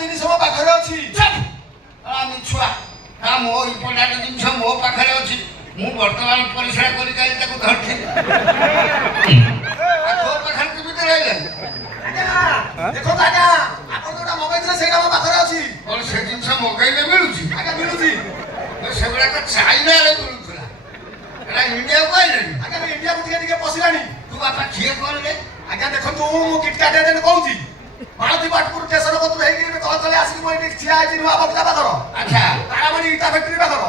ଜିନିଷ ମୋ ପାଖରେ ଅଛି। ଛୁଆ ମୋ ଇମ୍ପୋର୍ଟାଣ୍ଟ ଜିନିଷ ମୋ ପାଖରେ ଅଛି। ମୁଁ ବର୍ତ୍ତମାନ ପରିଶ୍ରା କରି ଯାଇ ତାକୁ ଧରିଥିଲି। ତୋ ପାଖରେ କେମିତି ରହିଲେ? ଦେଖନ୍ତୁ ଆଜ୍ଞା, ଆପଣ ଯୋଉଟା ମଗେଇଥିଲେ ସେଇଟା ମୋ ପାଖରେ ଅଛି। କଣ ସେ ଜିନିଷ ମଗେଇଲେ ମିଳୁଛି? ଆଜ୍ଞା ମିଳୁଛି। ସେଗୁଡାକ ଚାଇନାରେ ମିଳୁଥିଲା, ଏଟା ଇଣ୍ଡିଆକୁ ଆଇଲାଣି। ଆଜ୍ଞା ଇଣ୍ଡିଆକୁ ଟିକେ ଟିକେ ପଶିଲାଣି। ତୁ ବାପା କିଏ କହିଲେ? ଆଜ୍ଞା ଦେଖନ୍ତୁ, ମୁଁ କିଟକାଟ ଏଜେଣ୍ଟ କହୁଛି। ମାଳତୀ ବାଟପୁର ଷ୍ଟେସନ କତରୁ ହେଇକି ତଳେ ତଳେ ଆସିକି ମୁଁ ଏଠି ଠିଆ ହେଇଛି ନୂଆ ବଗିଚା ପାଖର। ଆଚ୍ଛା, ତାରାମଣି ଇଟା ଫ୍ୟାକ୍ଟ୍ରି ପାଖର।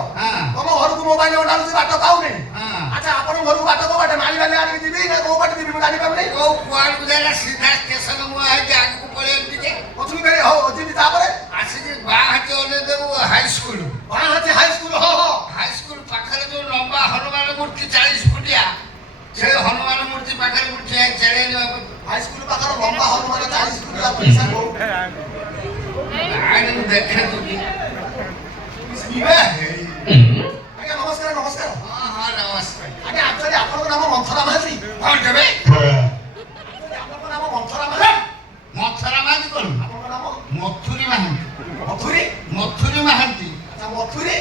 ତମ ଘରକୁ ମୋବାଇଲ ଅଣ୍ଡାଳୁଛି, ବାଟ ପାଉନି। ଆଚ୍ଛା, ଆପଣଙ୍କ ଘରକୁ ବାଟ କୋଉ ବାଟେ? ମାଳି ବାଲି ଆଣିକି ଯିବି ନା କୋଉ ବାଟେ ଯିବି ମୁଁ ଜାଣିପାରୁନି। କୋଉ କୁଆଡକୁ ଯାଇଲା ସିଧା ଷ୍ଟେସନ ମୁଁ ହେଇକି ଆଗକୁ ପଳେଇବି ଟିକେ ପଛକୁ ଫେରେ ହଉ ଯିବି। ତାପରେ ଆସିକି ବାଁ ହାତି ଅନେଇ ଦେବୁ ହାଇସ୍କୁଲ। ବାଁ ହାତି ହାଇସ୍କୁଲ? ହଁ ହଁ, ହାଇସ୍କୁଲ ପାଖରେ ଯୋଉ ଲମ୍ବା ହନୁମାନ ମୂର୍ତ୍ତି 40 ଫୁଟିଆ, ସେ ହନୁମାନ ମୂର୍ତ୍ତି ପାଖରେ ମୁଁ ଠିଆ ହେଇ ଚେଳେଇଲି ବାବୁ। ହାଇସ୍କୁଲ ପାଖରେ ଲମ୍ବା ହନୁମାନ 40 ଫୁଟିଆ ପଇସା କୋଉ? ମୁଁ ଦେଖେ ତୁକି। ଆଜ୍ଞା ନମସ୍କାର। ନମସ୍କାର। ହଁ ହଁ ନମସ୍କାର। ଆଜ୍ଞା ଆକ୍ଚୁଆଲି ଆପଣଙ୍କ ନାମ ମନ୍ଥରା ମହାନ୍ତି? କଣ ଦେବେ? ଆପଣଙ୍କ ନାମ ମନ୍ଥରା ମହାନ୍ତି? ମଥୁରା ମହାନ୍ତି କଣ? ଆପଣଙ୍କ ନାମ ମଥୁରୀ ମହାନ୍ତି। ମଥୁରୀ? ମଥୁରୀ ମହାନ୍ତି। ଆଚ୍ଛା ମଥୁରୀ?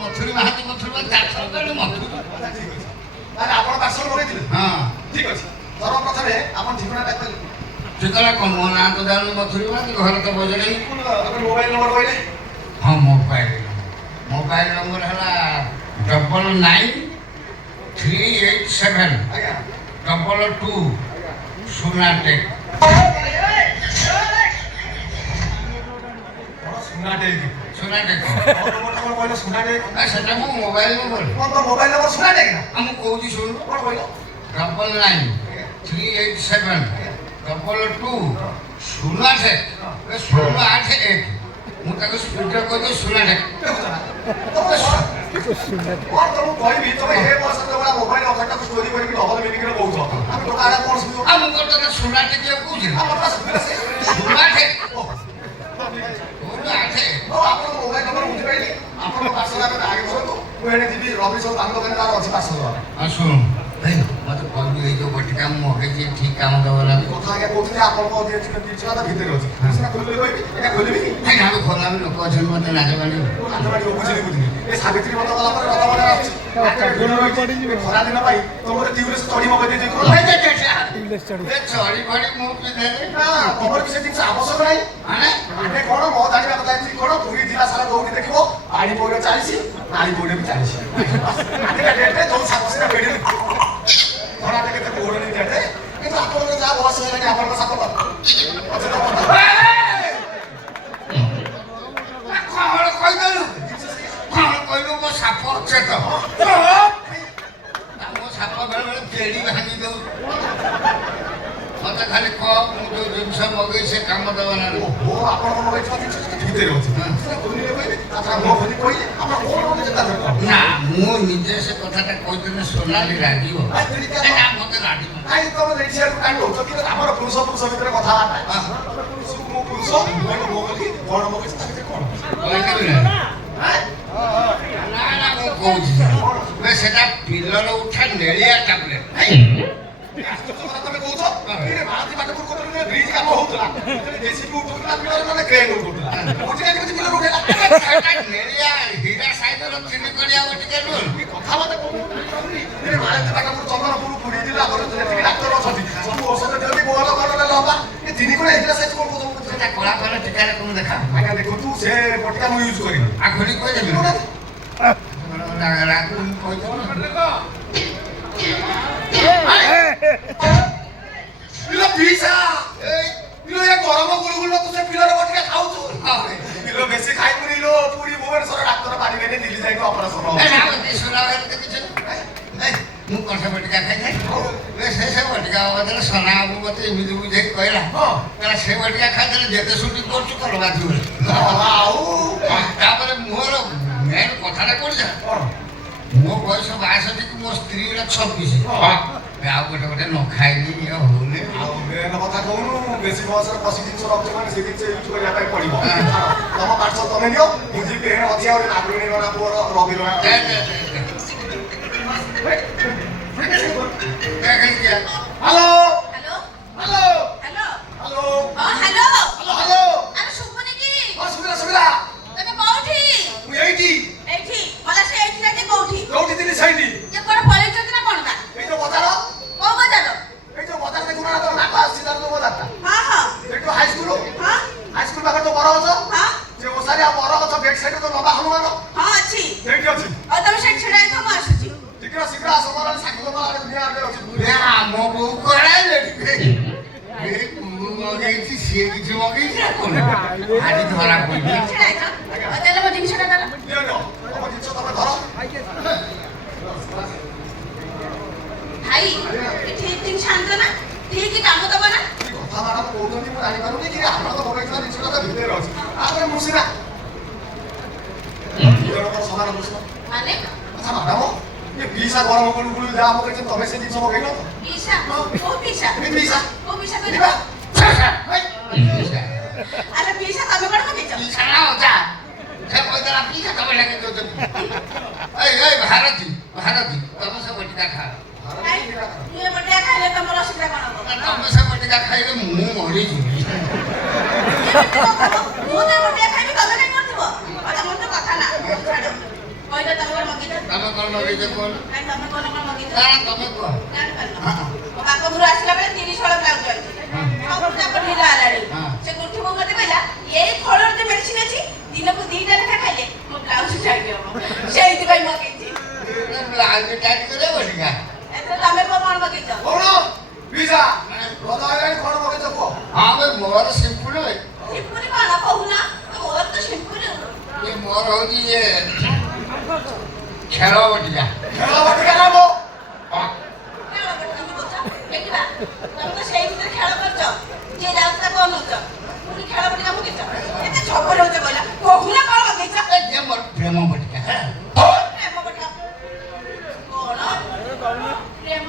ମଥୁରୀ ମହାନ୍ତି। ମଥୁରୀ ଚାଷ କଲେ ମଥୁରୀ। ଠିକ ଅଛି, ତାହେଲେ ଆପଣ ପାର୍ସଲ ମଗେଇଥିଲେ? ହଁ ଠିକ ଅଛି। ସର୍ବପ୍ରଥମେ ଆପଣ ଠିକଣାଟା କହିଲେ। ଠିକଣା କଣ? ମୋ ନାଁ ତ ଜାଣୁନି ମଥୁରୀ ମହାନ୍ତି, ଘରେ ତ ବଜେଇ। ଆପଣ ମୋବାଇଲ ନମ୍ବର କହିଲେ? ହଁ ମୋବାଇଲ ନମ୍ବର ହେଲା 99387 ଆଜ୍ଞା 22 ସୁନାଟେକ୍। ସୁନାଟେକ୍? ସୁନାଟେକ୍ କହିଲେ ସୁନାଟେକ୍? ସେଟା ମୋ ମୋବାଇଲ ନମ୍ବର। ମୋବାଇଲ ନମ୍ବର ସୁନାଟେକ୍ ନା? ମୁଁ କହୁଛି ଶୁଣୁ। କଣ କହିଲ? 99387 22 ସୁନାଟେକ୍ 081। ମୁଁ ତାକୁ ସ୍ପିଡରେ କହିବି ସୁନାଟେକ୍। କଣ ତମକୁ କହିବି? ତମେ ଏ ବର୍ଷରେ ଯୋଉ ମୋବାଇଲ ଅଫରଟାକୁ ଷ୍ଟୋରି କରିକି ଡବଲ ମିନିଂରେ କହୁଛ, ଆମେ ଟୋକାଟା କଣ ଶୁଣିବ? ମୁଁ କଣ ତତେ ସୁନାଟେକ୍ କହୁଛି? ସୁନାଟେକ୍ 081। ଆପଣଙ୍କ ମୋବାଇଲ ନମ୍ବର ବୁଝିପାରିଲି। ଆପଣଙ୍କ ପାର୍ସଲ ଆମେ ଆଗେ କରନ୍ତୁ। ମୁଁ ଏଣେ ଯିବି ରବି ସବୁ ପାନ ଦୋକାନରେ ତାର ଅଛି ପାର୍ସଲ। ଶୁଣୁ ମତେ କହିବି, ଏଇ ଯୋଉ ବଟିକା ମୁଁ ମଗେଇଛି ଠିକ କାମ ଦବ ନା? କଥା ଆଜ୍ଞା କହୁଥିଲି ଆପଣଙ୍କ ଜିନିଷଟା ଭିତରେ ଅଛି। ସିନା ଖୋଲିଲେ କହିବି, ଏଇଟା ଖୋଲିବି କି? ଆମେ ଖୋଲାବି ଲୋକ ଅଛନ୍ତି, ମତେ ଲାଜ ମାଡ଼ିବ। ବୁଝିଲି। ଏ ସାବିତ୍ରୀ ବ୍ରତ ଗଲା ପରେ ରଥ ବଜାର ଅଛି। ଖରା ଦିନ ପାଇଁ ତମର ଟ୍ୟୁବଲେସ୍ ଚଢି ମଗେଇ ଦେଇଛି। ଚଢି ଫଢି ମୁଁ ପିନ୍ଧେନି। ନା ତମର ବି ସେ ଜିନିଷ ଆବଶ୍ୟକ ନାହିଁ। ଆମେ କଣ ମୋ ଜାଣିବା କଥା ଏମିତି କଣ, ପୁରୀ ଜିଲ୍ଲା ସାରା ଦୌଡ଼ି ଦେଖିବ, ପାଣି ପୌଡ 40, ନାଳି ପୌଡ ବି 40। ଆଜିକା ଡେଟ୍ରେ ଯୋଉ ସାପସିନା ବେଡି ଖରାଟେ କେତେ ପୌଡନି ଡେଟ୍ରେ, କିନ୍ତୁ ଆପଣଙ୍କର ଯାହା ବୟସ ହେଲାଣି ଆପଣଙ୍କ ସାପ କହିଲୁ ମୋ ସାପ ଅଛି ତ? ମୋ ସାପ ବେଳେ ବେଳେ ଫେରି ଭାଙ୍ଗି ଦଉ। ମତେ ଖାଲି କହ, ମୁଁ ଯୋଉ ଜିନିଷ ମଗେଇ ସେ କାମ ଦେବ ନା? ଆପଣଙ୍କ ମୋବାଇଲ ଜିନିଷ ଭିତରେ ଅଛି। ନା ମୁଁ ନିଜେ ସେ କଥାଟା କହିଦେଲେ ସୋନାଲି ରାଗିବ। ମତେ ରାଗିବ। ଆମର ପୁରୁଷ ଭିତରେ କଥାବାର୍ତ୍ତା। ପୁରୁଷ କଣ ମଗେଇଛି ତା ଭିତରେ କଣ? ନା ମୁଁ କହୁଛି ସେଟା ପିଲର ଉଠା ନେଳିଆ ଟାବଲେଟ। ତମେ କହୁଛ ମାଳତୀ ବାଟପୁର ବ୍ରିଜ କାମ ହଉଥିଲା, ଜେସିବି ଉଠୁଥିଲା, ପିଲର ମାନେ କ୍ରେନ୍ ଉଠୁଥିଲା। ପିଲର ଉଠେଇଲା ନେଳିଆ ହୀରା ସାଇଜର ଚିନି କଳିଆ ବଟିକା ନୁହଁ। କଥା ମତେ ମାଳତୀ ବାଟପୁର ଚନ୍ଦନପୁର ପୁରୀ ଜିଲ୍ଲା ଯେତିକି ଡାକ୍ତର ଅଛନ୍ତି ସବୁ ଔଷଧ ଦିଅନ୍ତି। ବୋଲ କଲରେ ଲମ୍ବା ଏ ତିନି କୋଣ ହେଇଥିଲା ସାଇଜ କଣ କହୁଛ? କଳା କଲର ଟିକାରେ କଣ ଦେଖା? ଆଜ୍ଞା ଦେଖନ୍ତୁ, ସେ ବଟିକା ମୁଁ ୟୁଜ କରିନି। ଆଖୁଲି କହିଦେବି ଗରମ ଗୁଳୁଗୁଳ ତୁ ସେ ପିଲର ବଟିକା ଖାଉଛୁ? ପିଲ ବେଶୀ ଖାଇବୁନି ଲୋ, ପୁରୀ ଭୁବନେଶ୍ୱର ଡାକ୍ତର ପାରିବେନି, ଦିଲ୍ଲୀ ଯାଇକି ଅପରେସନ ହବ। ମୁଁ କଣ ସେ ବଟିକା ଖାଇଥାଏ? ସେ ବଟିକା ବଦଳରେ ସନା ବାବୁ ମତେ ଏମିତି ବୁଝେଇ କହିଲା, ସେ ବଟିକା ଖାଇଦେଲେ ଯେତେ ସୁଟି କରୁଛୁ କର ବାଧିବ। ଆଉ ତାପରେ ମୋର ମେନ୍ କଥାଟା କୋଉଠି? ମୋ ବୟସ 62, ମୋ ସ୍ତ୍ରୀର 26। ଆଉ ଗୋଟେ ନ ଖାଇଲି ହଉନି। ଆଉ ମେନ୍ କଥା କହୁନୁ, ବେଶୀ ବୟସରେ କଷି ଜିନିଷ ରଖୁଛ ମାନେ ସେ ଜିନିଷ ୟୁଜ କରିବା ପାଇଁ ପଡିବ। ତମ ପାର୍ସଲ ତମେ ନିଅ, ମୁଁ ଯିବି ଅଧିକା ଗୋଟେ ନାଗୁଣୀ ଗଣା ପୁଅର ରବିର। ହ୍ୟାଲୋ। ହାଇସ୍କୁଲ ହଁ ହାଇସ୍କୁଲ ପାଖରେ ତ ବର ଗଛ ହଁ ଯେ ଓସାରିଆ ବର ଗଛ ବ୍ୟାକ୍ ସାଇଡ୍ ତ ଲମ୍ବା ହନୁମାନ ହଁ ଅଛି ସେଇଠି ଅଛି ଆଉ ତମେ ସେଠି ଛିଡ଼ା ହେଇଥିବ ମୁଁ ଆସୁଛି ଶୀଘ୍ର ଶୀଘ୍ର ଆସ ମୋର ସାଙ୍ଗ ଆଡେ ଦୁନିଆ ଆଡେ ଅଛି ଆମ ବୋଉ କରାଇଲେ ଟିକେ ମୁଁ ମଗେଇଛି ସିଏ କିଛି ମଗେଇଛି ନା କଣ ଆଜି ଧରା ପଡିବି ଛିଡ଼ା ହେଇଛ ଆଉ ତାହେଲେ ମୋ ଜିନିଷଟା ଦେଲ ନିଅ ନିଅ ତମ ଜିନିଷ ତମେ ଧର ଭାଇ ଠିକ୍ ଜିନିଷ ଆଣିଛ ନା ଠିକ୍ କାମ ଦବ ନା କି କଥା ମ୍ୟାଡମ କହୁଛନ୍ତି ମୁଁ ଜାଣିପାରୁନି କି ଆପଣ ତ ମଗେଇଥିବା ଜିନିଷଟା ତା ଭିତରେ ଅଛି ତାପରେ ମୁଁ ସିନା ଜଣଙ୍କର ସମାନ ଦୋଷ ମାନେ ଆଚ୍ଛା ମ୍ୟାଡମ ଏ ପିସା ଗରମ ଗୁଳୁ ଗୁଳୁ ଯାହା ମଗେଇଛନ୍ତି ତମେ ସେ ଜିନିଷ ମଗେଇନ ପିସା କୋଉ ପିସା ଏ ପିସା କୋଉ ପିସା କହିଲ ଯିବା ଆରେ ପିସା ତମେ କଣ ମଗେଇଛ ଛାଣା ଅଜା ସେ କହିଦେଲା ପିସା ତମେ ଲାଗି ଦଉଛ ଏଇ ଭାରତୀ ଭାରତୀ ତମେ ସେ ବଟିକା ଖାଅ ଭାଇ ମୁଁ ଏ ବଟିକା ଖାଇଲେ ତମର ଅସୁବିଧା କଣ ହବ ତମେ ସେ ବଟିକା ଖାଇଲେ ମୁଁ ମରିଯିବି ମୁଁ ତ ବଟିକା ଖାଇବି ତମେ କାଇଁ କରିଥିବ ତମର ତ କଥା ନା ଛାଡ଼ କହିଲ ତମେ କଣ ମଗେଇଛ ତମେ କଣ ଲଗେଇଛ କଣ କାଇଁ ତମେ କଣ ମଗେଇଛ ତମେ କୁହ ଜାଣିପାରିଲ ମୋ ବାପ ଘରୁ ଆସିଲା ବେଳେ 30 ହଳ ବ୍ଲାଉଜ ଆଣିଛି ସବୁ ଯାକ ଢିଲା ହେଲାଣି ସେ ଗୁଠି ବୋଉ ମତେ କହିଲା ଏଇ ଫଳର ଯେ ମେଡିସିନ ଅଛି ଦିନକୁ 2ଟା ଲେଖା ଖାଇଲେ ମୋ ବ୍ଲାଉଜ ଟାଇଟ୍ ହବ ସେଇଥିପାଇଁ ମଗେଇଛି ବ୍ଲାଉଜ ଟାଇଟ୍ କରିବ ବଟିକା ଏଥର ତମେ କଣ ମଗେଇଛ କଣ ପିସା ଭଲ ହେଲାଣି କଣ ମଗେଇଛ କୁହ ହଁ ବେ ମୋର ସିମ୍ପୁଲ ସିମ୍ପୁଲ କଣ କହୁନା ମୋର ତ ସିମ୍ପୁଲ ମୋର ହଉଛି ଇଏ ଖେଳ ବଟିକା ଖେଳ ବଟିକା ନା ମୋ ଖେଳ ବଟିକା ମଗଉଛ ଦେଖିବା ତମେ ତ ସେଇ ଭିତରେ ଖେଳ କରୁଛ ଯିଏ ଯାଉଛି ତାକୁ ଅନଉଛ ପୁଣି ଖେଳ ବଟିକା ମଗେଇଛ ଏତେ ଝଗଡ଼ ହଉଛ କହିଲା କହୁନା କଣ ମଗେଇଛ ଏ ମୋର ପ୍ରେମ ବଟିକା ପ୍ରେମ ବଟିକା କଣ ପ୍ରେମ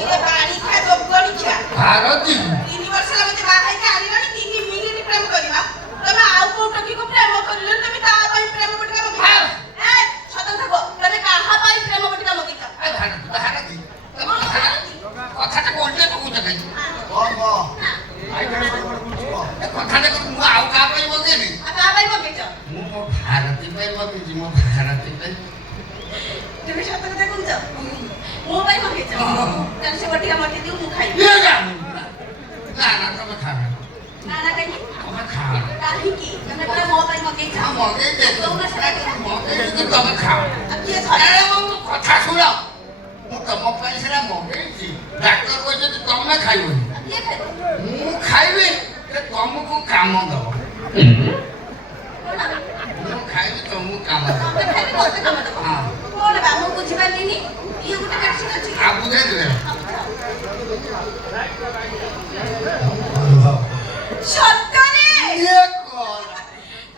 ଇଏ ପାଣି ଖା ଜଗଣି ଖା ଭାରତୀ 3 ବର୍ଷ ହେଲା ମତେ ବାହା ହେଇକି ଆଣିଲଣି 3 ମିନିଟ୍ ପ୍ରେମ କରିବା ତମେ ଆଉ କୋଉ ଟକିକୁ ପ୍ରେମ କରିଲନି ତମେ ତା ପାଇଁ ପ୍ରେମ ବଟିକା ମଗେଇଛ ଏ ସତନ୍ତ୍ର କୁହ ତମେ କାହା ପାଇଁ ପ୍ରେମ ବଟିକା ମଗେଇଛ ଭାରତୀ କଥାଟା କୋଉଠି କହୁଛ କାଇଁ କଣ କହ ଆଇ କେଣ କଣ ବୁଝୁଛ କଥାଟା ମୁଁ ଆଉ କାହା ପାଇଁ ମଗେଇନି ଆଉ କାହା ପାଇଁ ମଗେଇଛ ମୁଁ ମୋ ଭାରତୀ ପାଇଁ ମଗେଇଛି ମୋ ଭାରତୀ ପାଇଁ তুমি সত্য কথা কইছো মো ভাই মগেছো তাহলে সে বটিকা মতে দিও মু খাই ইয়ে জানি না না তুমি খাবে না না কাই তুমি খাবে কাহি কি তুমি বলে মো ভাই মগেছো মগেই দে তোমরা সেটা মগেই যদি তুমি খাও কি ধরে কথা শুনো ମୁଁ ତମ ପାଇଁ ସେଟା ମଗେଇଛି ଡାକ୍ତର କହିଛନ୍ତି ତମେ ଖାଇବନି কি খাইবো ମୁଁ ଖାଇବି ଯେ ତମକୁ କାମ ଦବ ମୁଁ ଖାଇବି ତମକୁ କାମ ଦବ তুমি খাইবি কত কাম দেব ହଁ কোন বা মু বুঝি পারলিনি ইয়ে গুটা মেডিসিন আছে ଆଉ ବୁଝେଇଦେବେ সত্য রে ଇଏ କଣ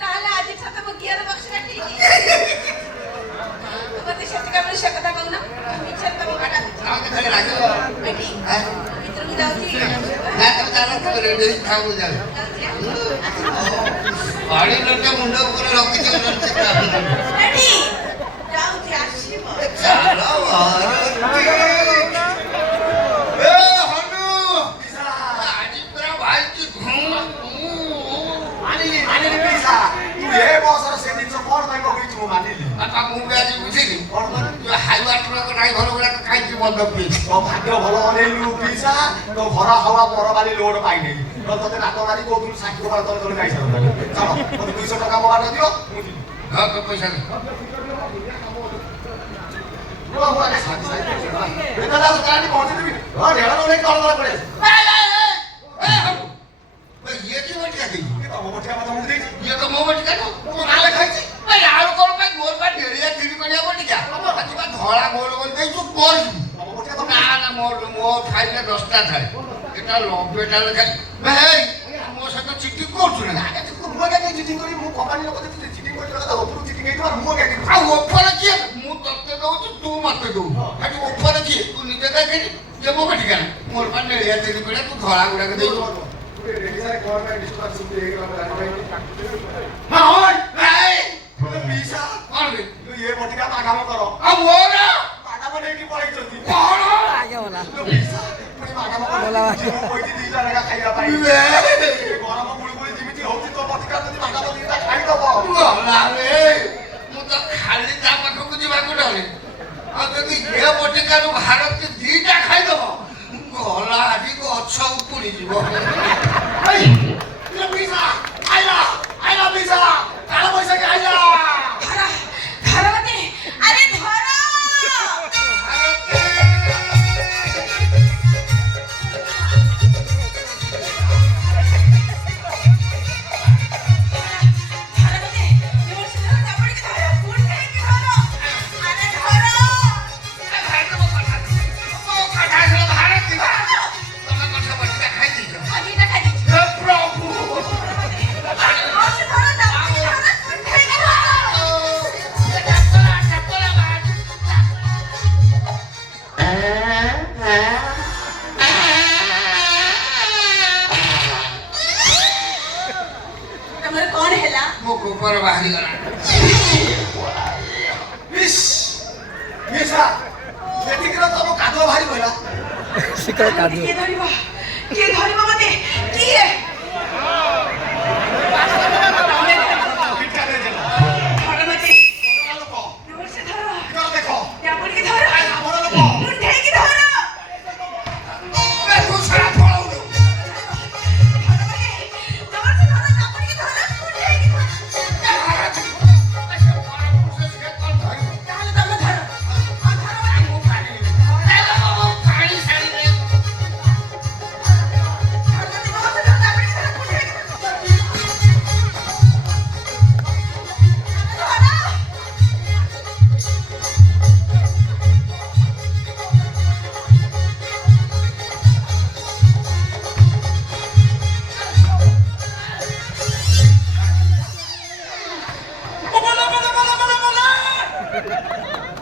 তাহলে আজ সাথে মু গিয়ার বক্স রাখি তোমাদের সাথে কেমন সে কথা কও না মিছর তুমি কাটা আমাকে খালি রাখিব বেটি হ্যাঁ ভিতরକୁ যাଉଛି ନା ତମେ ଚାଲ ତମେ ରେଡି ହେଇକି ଖାଇବୁ ଯାଉ ପାଣି ଲୋଟେ ମୁଣ୍ଡ ଉପରେ ରଖିଛ ରେଡି ଯାଉଛି ଆସିବ ଚାଲ ଭାରତୀ ଏ ହନୁ ପିସା ଆଜି ପୁରା ଭାଇକି ଘୁମ ମାନିଲି ପିସା ତୁ ଏ ବସର ସେ ଜିନିଷ କଣ ପାଇଁ ମଗେଇଛୁ ମୁଁ ମାନିଲି ବାପା ମୁଁ ବି ଆଜି ବୁଝିଲି କଣ ପାଇଁ ଯୋଉ ହାଇୱା ଟ୍ରକ୍ ଡ୍ରାଇଭର ଗୁଡାକ ଖାଇକି ବନ୍ଦ ପିଇଛି ତୋ ଭାଗ୍ୟ ଭଲ ଅନେଇଲୁ ପିସା ତୋ ଘର ହାୱା ପରବାଲି ଲୋଡ ପାଇନେଇ ତତେ ନାଟ ମାରି କହୁଥିଲୁ ସାକ୍ଷୀ ଗୋପାଳ ତଳେ ତଳେ ଯାଇସାରନ୍ତାଣି ଚାଲ ମତେ 200 ଟଙ୍କା ମୋ ବାଟ ଦିଅ ମୁଁ ଯିବି ହଁ ତ ପଇସା ଦେ ଇଏ କି ବଟିକା ଦେଇଛି ଇଏ ତ ମୋ ବଟିକା ନୁହଁ ଆଉ କଣ ପାଇଁ ମୋର ପା ଡେଳିଆ ତିନି କଣିଆ ବଟିକା ଆଜି ପା ଧଳା ଗୋଲ ଗୋଲ ଦେଇଛୁ କରିବୁ ନା ନା ମୋ ଖାଇଲେ 10ଟା ଥାଏ এটা 90ଟା ଲେଖା ଭାଇ ମୋ ସହିତ ଚିଠି କରୁଛୁ ନା ଆଉ ଉପରେ କିଏ ମୁଁ ତତେ ଦଉଛି ତୁ ମତେ ଦଉଛୁ ଆଜି ଉପରେ କିଏ ତୁ ନିଜେ ଦେଖିନି ଇଏ ମୋ ବଟିକା ନା ମୋର ପା ଡେଳିଆ ତିନି କଣିଆ ତୁ ଧଳା ଗୁଡାକ ଦେଇଛୁ କଣ ବେ ଆଉ ମୋର ମୁଁ ତ ଖାଲି ତା ପାଖକୁ ଯିବାକୁ ଡରେ ଆଉ ଯଦି ଏ ବଟିକାରୁ ଭାରତୀ 2ଟା ଖାଇଦବ ଗଲା ଆଜି ଗଛ ଉପୁଡି ଯିବ ମୋ ଗୋବର ବାହାରିଗଲା। ଇସ୍ ମିଶା ଏତିକିର ତମ କାଦୁଅ ବାହାରି ପଇଲା। କିଏ ଧରିବ ମତେ କିଏ